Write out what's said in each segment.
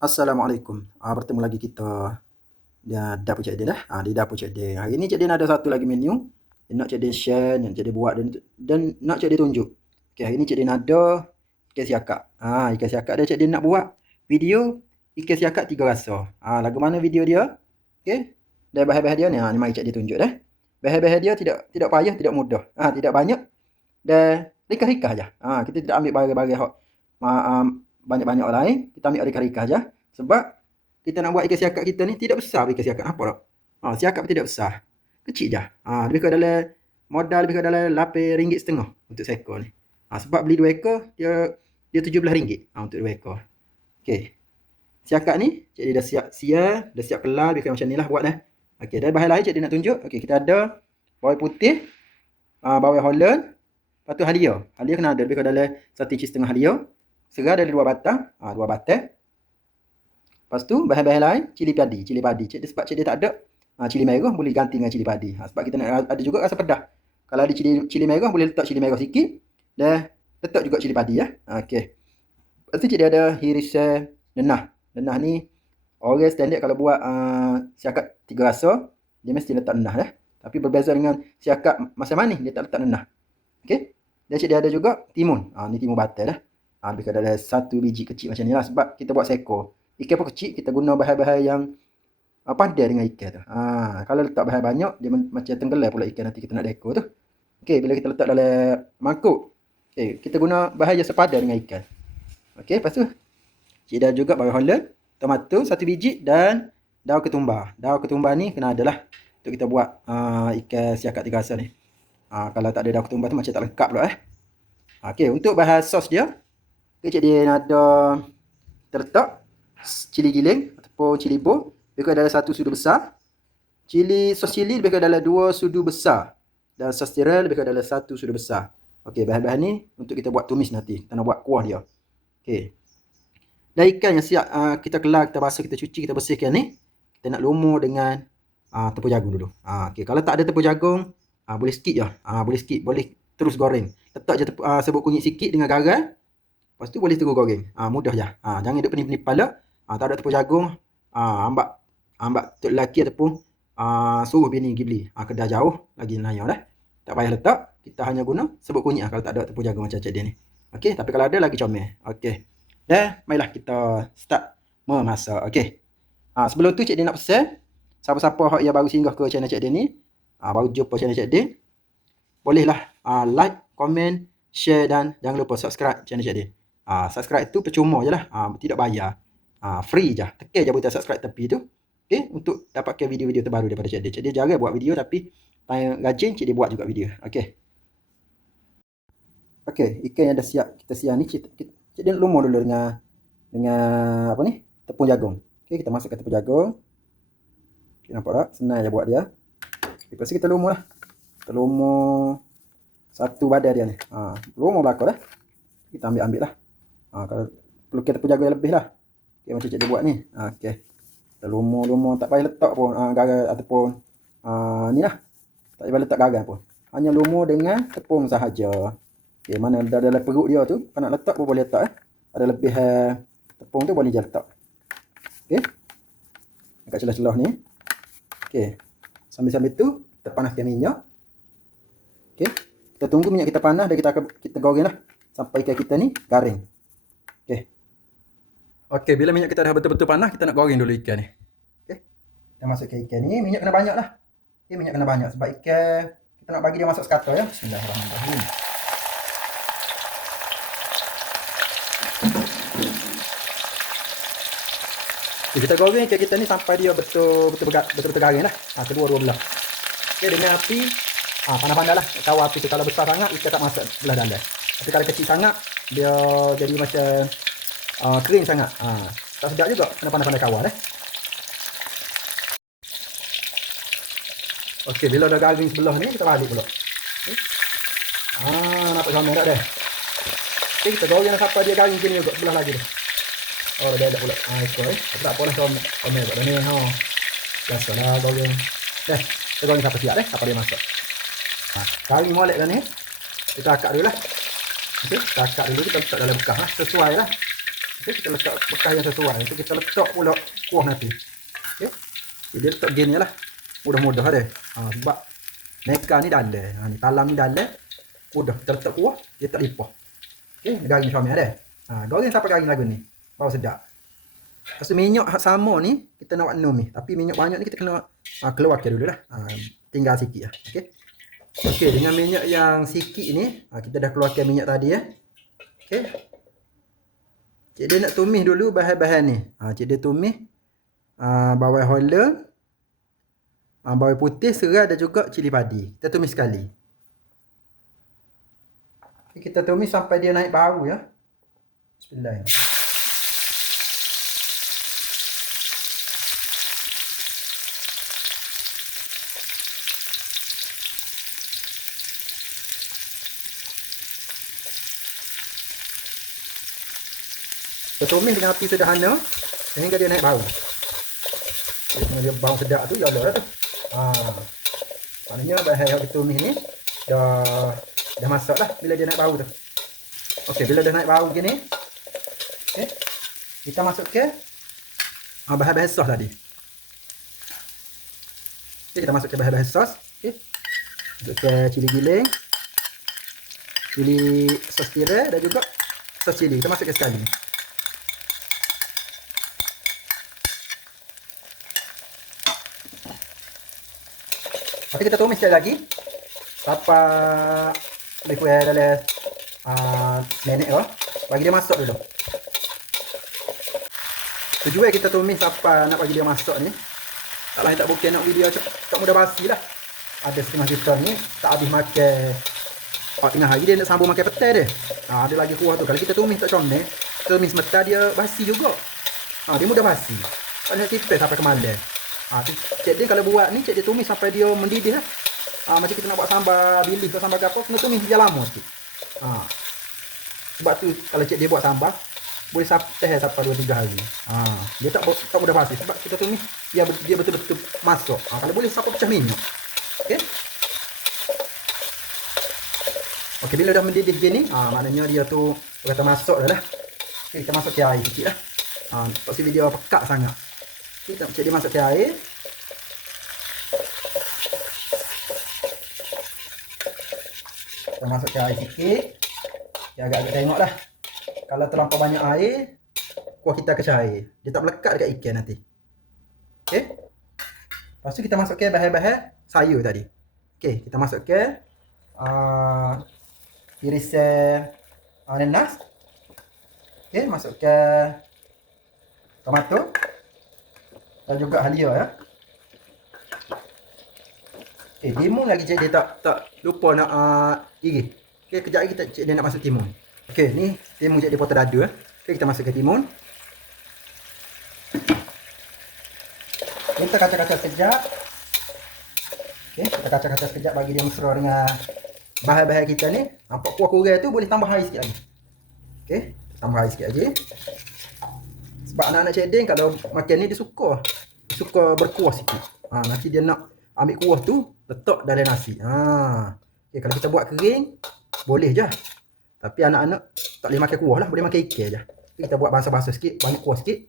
Assalamualaikum. Ah, bertemu lagi kita di dapur Cik Din dah. Ah, di dapur Cik Din. Hari ni Cik Din ada satu lagi menu. Nak Cik Din share, nak Cik Din buat dan, dan nak Cik Din tunjuk. Okay, hari ni Cik Din ada ikan siakak. Ah, ikan siakak dia Cik Din nak buat video ikan siakak tiga rasa. Ah, lagu mana video dia? Okay. Dan bahan-bahan dia ni, ah, ni mari Cik Din tunjuk dah. Bahan-bahan dia tidak tidak payah, tidak mudah. Ah, tidak banyak. Dan rikah-rikah aja. Ah, kita tidak ambil barang-barang hok banyak-banyak orang lain, kita ambil rika-rika aja. Sebab kita nak buat ikan siakap kita ni tidak besar ikan siakap apa tak? Ha, siakap tidak besar. Kecil je. Ha, lebih kurang dalam modal lebih kurang dalam RM8.5 untuk seekor ni. Ha, sebab beli dua ekor dia dia RM17 ha, untuk dua ekor. Okey. Siakap ni cik dia dah siap sia, dah siap kelar lebih macam ni lah buat dah. Okey, dan bahan lain cik dia nak tunjuk. Okey, kita ada bawang putih, uh, bawang holland, lepas tu halia. Halia kena ada lebih kurang dalam 1 inci setengah halia. Serah dari dua batang. Ha, dua batang. Lepas tu, bahan-bahan lain, cili padi. Cili padi. Cik, sebab cik dia tak ada, ha, cili merah boleh ganti dengan cili padi. Ha, sebab kita nak ada juga rasa pedas. Kalau ada cili, cili merah, boleh letak cili merah sikit. Dan letak juga cili padi. Ya. Ha, okay. Lepas tu, cik dia ada irisan denah. Denah ni, orang standard kalau buat uh, siakap tiga rasa, dia mesti letak denah. Ya. Tapi berbeza dengan siakap masa manis, dia tak letak denah. Okay. Dan cik dia ada juga timun. Ha, ni timun batal dah. Ha, lebih dalam satu biji kecil macam ni lah. Sebab kita buat seko. Ikan pun kecil, kita guna bahan-bahan yang apa dia dengan ikan tu. Ha, kalau letak bahan banyak, dia macam tenggelam pula ikan nanti kita nak deko tu. Okey, bila kita letak dalam mangkuk, okay, kita guna bahan yang sepadan dengan ikan. Okey, lepas tu, dah juga bawang holland, tomato satu biji dan daun ketumbar. Daun ketumbar ni kena ada lah untuk kita buat uh, ikan siakap tiga rasa ni. Uh, kalau tak ada daun ketumbar tu macam tak lengkap pula eh. Okey, untuk bahan sos dia, Kecik dia ada terletak cili giling ataupun cili bo. Lebih adalah satu sudu besar. Cili sos cili lebih adalah dua sudu besar. Dan sos tiram lebih adalah satu sudu besar. Okey, bahan-bahan ni untuk kita buat tumis nanti. Kita nak buat kuah dia. Okey. Dan ikan yang siap uh, kita kelar, kita basuh, kita cuci, kita bersihkan ni. Kita nak lumur dengan uh, tepung jagung dulu. Uh, Okey, kalau tak ada tepung jagung, uh, boleh skip je. Uh, boleh skip, boleh terus goreng. Letak je tepung, uh, sebut kunyit sikit dengan garam. Lepas tu boleh terus goreng. Ha, mudah je. Ha, jangan duk pening-pening kepala. Ha, tak ada tepung jagung. Ha, ambak ambak tok lelaki ataupun ha, suruh bini pergi beli. Ha, kedai jauh lagi naya dah. Tak payah letak. Kita hanya guna sebut kunyit lah kalau tak ada tepung jagung macam cik dia ni. Okey, tapi kalau ada lagi comel. Okey. Dan marilah kita start memasak. Okey. Ha, sebelum tu cik dia nak pesan. Siapa-siapa yang baru singgah ke channel cik dia ni. Ha, baru jumpa channel cik dia. Bolehlah ha, like, komen, share dan jangan lupa subscribe channel cik dia. Ha, subscribe tu percuma je lah. Ha, tidak bayar. Ha, free je. Tekan je butang subscribe tepi tu. Okay. Untuk dapatkan video-video terbaru daripada Cik Dia. Cik Dia jarang buat video tapi tanya rajin Cik Dia buat juga video. Okay. Okay. Ikan yang dah siap kita siap ni. Cik, Cik Dia lumur dulu dengan dengan apa ni? Tepung jagung. Okay. Kita masukkan tepung jagung. Okay, nampak tak? Senang je buat dia. Lepas tu kita lumur lah. Kita lumur satu badan dia ni. Ha, lumur belakang dah. Kita ambil-ambil lah. Ha, kalau perlu kita jaga yang lebih lah. Okay, macam cik dia buat ni. Ha, okay. Lumur-lumur. Tak payah letak pun ha, garam ataupun ha, ni lah. Tak payah letak garam pun. Hanya lumur dengan tepung sahaja. Okay, mana ada dalam perut dia tu. Kalau nak letak pun boleh letak. Eh. Ada lebih uh, tepung tu boleh je letak. Okay. Dekat celah-celah ni. Okay. Sambil-sambil tu, kita panaskan minyak. Okay. Kita tunggu minyak kita panas dan kita kita goreng lah. Sampai ikan kita ni garing. Okey. Bila minyak kita dah betul-betul panas, kita nak goreng dulu ikan ni. Okey. Kita masukkan ikan ni, minyak kena banyak lah. Okey, minyak kena banyak sebab ikan kita nak bagi dia masuk sekata ya. Bismillahirrahmanirrahim. Okay, kita goreng ikan kita ni sampai dia betul betul betul betul garing lah. Ha, kedua dua belah. Okey, dengan api ha, panas-panas lah. Tahu api tu kalau besar sangat ikan tak masuk belah dalam. Tapi kalau kecil sangat dia jadi macam uh, kering sangat. Uh, tak sedap juga kena pandai-pandai kawal eh. Okey, bila dah garing sebelah ni kita balik pula. Okay. Ah, nampak sama tak dah? Okey, kita goreng sampai dia garing sini juga sebelah lagi tu. Oh, dah dah pula. Ah, ikut eh. Tak apa lah sama. Sama kat ni ha. Biasalah goreng. Dah, kita goreng sampai siap eh, sampai dia masuk. Ha, garing molek dah ni. Kita akak dulu lah. Okey, kakak dulu kita letak dalam bekas lah. Sesuai lah. Okey, kita letak bekas yang sesuai. Untuk kita letak pula kuah nanti. Okey. Jadi letak gini lah. Mudah-mudah ada. Ha, sebab neka ni dalam. Ha, ni talam ni dalam. Mudah. Kita letak kuah, dia tak lipah. Okey, garing suami ada. Ha, goreng sampai garing lagu ni. Baru sedap. Lepas minyak sama ni, kita nak buat ni. Tapi minyak banyak ni kita kena ha, keluarkan dulu lah. Ha, tinggal sikit lah. Okey. Okey, dengan minyak yang sikit ni, ha, kita dah keluarkan minyak tadi ya. Okey. Cik dia nak tumis dulu bahan-bahan ni. Ha, cik dia tumis uh, bawang hola, uh, bawang putih, serai dan juga cili padi. Kita tumis sekali. Kita tumis sampai dia naik bau ya. Bismillahirrahmanirrahim. Tumis dengan api sederhana sehingga dia naik bau. Sehingga dia bau sedap tu, ya Allah tu. Ha. Maknanya bahan yang ditumis ni dah dah masak lah bila dia naik bau tu. Okey, bila dah naik bau gini. Okey. Kita masuk ke ha, bahan-bahan sos tadi. Okay, kita masuk ke bahan-bahan sos. Okey. Masuk ke cili giling. Cili sos tirai dan juga sos cili. Kita masuk ke sekali. Nanti kita tumis sekali lagi. Sampai lebih kurang dalam uh, minit oh. Bagi dia masuk dulu. Tujuan kita tumis sampai nak bagi dia masuk ni. Tak lain tak bukti nak video tak mudah basi lah. Ada setengah juta ni tak habis makan Oh, tengah hari dia nak sambung makan petai dia. Ha, ada lagi kuah tu. Kalau kita tumis tak comel, tumis mentah dia basi juga. Ha, dia mudah basi. Tak nak sipet sampai ke malam. Ha, cik dia kalau buat ni, cik dia tumis sampai dia mendidih lah. Ha, macam kita nak buat sambal bilis atau sambal gapo, kena tumis dia lama sikit. Ha. Sebab tu kalau cik dia buat sambal, boleh sampai sampai 2 3 hari. Ha, dia tak tak mudah basi sebab kita tumis dia dia betul-betul masuk. Ha, kalau boleh sampai pecah minyak. Okey. Okey, bila dah mendidih gini, ha, maknanya dia tu kata masuk dah lah. Okay, kita masuk ke air sikit lah. Ha, pasal video pekat sangat. Kita cek dia masuk ke air. Kita masuk ke air sikit. Dia agak-agak tengok lah. Kalau terlampau banyak air, kuah kita ke air. Dia tak melekat dekat ikan nanti. Okay. Lepas tu kita masuk ke bahan-bahan sayur tadi. Okay, kita masuk ke uh, irisan uh, nanas. Okay, masuk ke tomato dan juga halia ya. Eh, timun lagi cik dia tak tak lupa nak uh, iri. Okey, kejap lagi kita cik dia nak masuk timun. Okey, ni timun cik dia potong dadu eh. Okey, kita masuk ke timun. Kita kacau-kacau sekejap. Okey, kita kacau-kacau sekejap bagi dia mesra dengan bahan-bahan kita ni. Nampak kuah kurang tu boleh tambah air sikit lagi. Okey, tambah air sikit lagi. Sebab anak-anak cedeng kalau makan ni dia suka. Suka berkuah sikit. Ha, nanti dia nak ambil kuah tu letak dalam nasi. Ha. Okay, kalau kita buat kering boleh je. Tapi anak-anak tak boleh makan kuah lah, boleh makan ikan je. Okay, kita buat basah-basah sikit, banyak kuah sikit.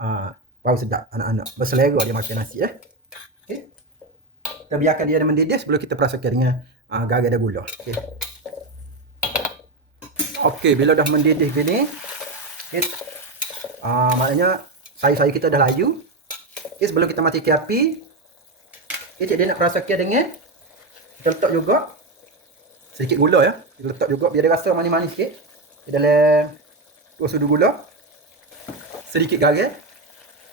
Ha, baru sedap anak-anak. Berselera dia makan nasi eh. Okay. Kita biarkan dia mendidih sebelum kita perasakan dengan uh, garam dan gula. Okey. Okey, bila dah mendidih gini, okay, uh, maknanya sayur-sayur kita dah layu. Okay, sebelum kita matikan api, okay, cik dia nak perasakan dengan kita letak juga sedikit gula ya. Kita letak juga biar dia rasa manis-manis sikit. Okay, dalam dua sudu gula. Sedikit garam.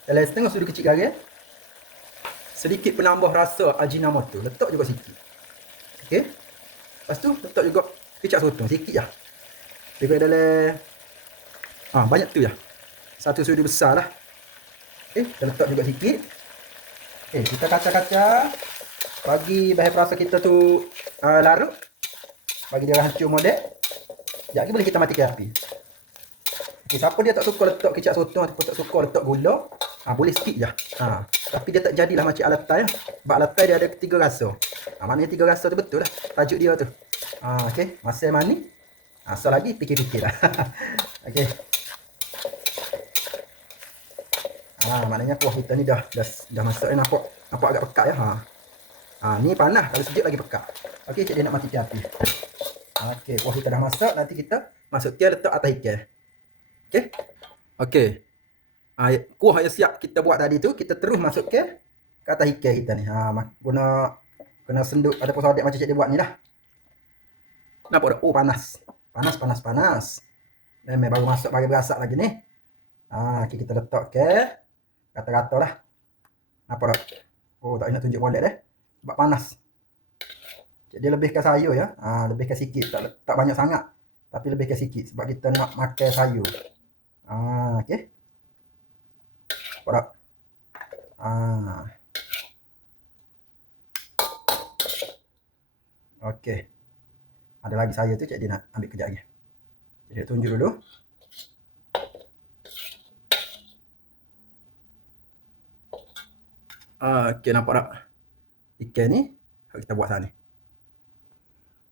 Dalam setengah sudu kecil garam. Sedikit penambah rasa ajinomoto. Letak juga sikit. Okey. Lepas tu letak juga kecap sotong sikit lah. Lebih dalam Ah, ha, banyak tu ya. Satu sudu besar lah. Okey, kita letak juga sikit. Okey, kita kacau-kacau. Bagi bahan perasa kita tu uh, larut. Bagi dia hancur model. Sekejap lagi boleh kita matikan api. Okey, siapa dia tak suka letak kecap sotong ataupun tak suka letak gula, ha, boleh skip je. Ha, tapi dia tak jadilah macam alat tai lah. Sebab alat tai dia ada tiga rasa. Ha, maknanya tiga rasa tu betul lah. Tajuk dia tu. Ha, Okey, masa mana ni? Ha, so lagi fikir-fikir lah. Okey. Ha, maknanya kuah kita ni dah dah, dah masak ni nampak nampak agak pekat ya. Ha. Ha, ni panas kalau sejuk lagi pekat. Okey, cik dia nak matikan api. Okey, kuah kita dah masak, nanti kita masukkan letak atas ikan. Okey. Okey. Ha, kuah yang siap kita buat tadi tu, kita terus masukkan ke atas ikan kita ni. Ha, guna kena senduk ada posodik macam cik dia buat ni lah. Nampak dah? Oh, panas. Panas, panas, panas. Memang baru masuk bagi berasak lagi ni. Ha, okay, kita letak ke rata-rata lah. Apa dah? Oh, tak nak tunjuk boleh deh. Sebab panas. Jadi lebihkan sayur ya. Ha, lebihkan sikit. Tak, tak banyak sangat. Tapi lebihkan sikit. Sebab kita nak makan sayur. Ha, okay. Apa dah? Ha. Okay. Ada lagi sayur tu dia nak ambil kejap lagi. Jadi tunjuk dulu. Ah, okey nampak tak? Ikan ni kita buat sana.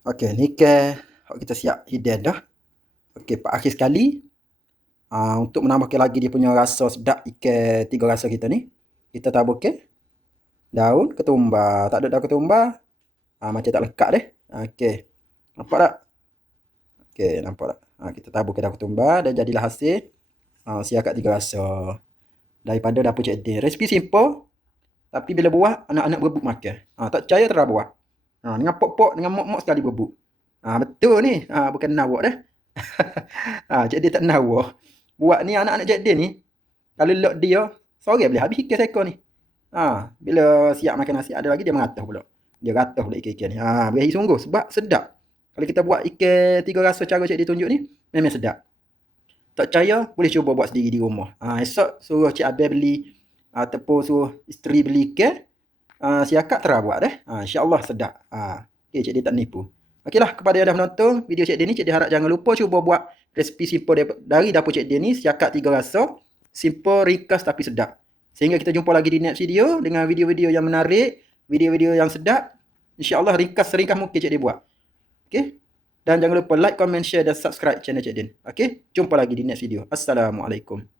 Okey, ni hak kita siap hidden dah. Okey, pak akhir sekali. Ah, untuk menambahkan lagi dia punya rasa sedap ikan tiga rasa kita ni, kita tabur ke daun ketumbar. Tak ada daun ketumbar, ah, macam tak lekat deh. Okey. Nampak tak? Okey, nampak tak? Ah, kita tabur ke daun ketumbar dan jadilah hasil ah, siap kat tiga rasa. Daripada dapur Cik Din. Resipi simple. Tapi bila buah, anak-anak berebut makan. Ha, tak percaya terang buah. Ha, dengan pok-pok, dengan mok-mok sekali berebut. Ha, betul ni. Ha, bukan nawak dah. ha, cik dia tak nawak. Buat ni anak-anak cik dia ni. Kalau lok dia, sore boleh habis ikan seekor ni. Ha, bila siap makan nasi, ada lagi dia mengatah pula. Dia ratah pula ikan-ikan ni. Ha, berahi sungguh sebab sedap. Kalau kita buat ikan tiga rasa cara cik dia tunjuk ni, memang sedap. Tak percaya, boleh cuba buat sendiri di rumah. Ha, esok suruh cik Abel beli ataupun suruh isteri beli ke uh, si akak terah buat deh. Uh, InsyaAllah sedap. Uh, okay, cik dia tak nipu. Okeylah kepada yang dah menonton video cik dia ni, cik dia harap jangan lupa cuba buat resipi simple dari dapur cik dia ni, si akak tiga rasa. Simple, ringkas tapi sedap. Sehingga kita jumpa lagi di next video dengan video-video yang menarik, video-video yang sedap. InsyaAllah ringkas seringkas mungkin cik dia buat. Okay. Dan jangan lupa like, comment, share dan subscribe channel Cik Din. Okay. Jumpa lagi di next video. Assalamualaikum.